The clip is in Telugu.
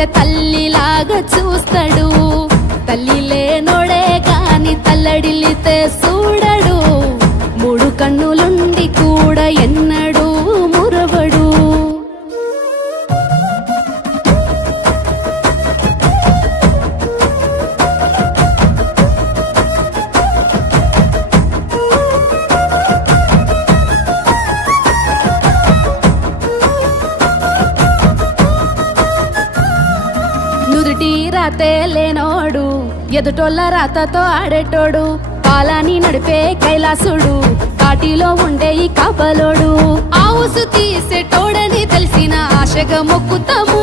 చూస్తే తల్లిలాగా చూస్తాడు. తల్లి లేనోడే కాని తల్లడిల్లితే చూడడు. మూడు కన్నులుండి కూడా ఎన్నడూ మురవడు. నుదుటి రాతే లేనోడు, ఎదుటోళ్ళ రాతతో ఆడేటోడు. కాలాన్ని నడిపే కైలాసుడు, కాటిలో ఉండే ఈ కాపలోడు. ఆవుసు తీసేటోడని తెలిసిన ఆశగా మొక్కుతాము.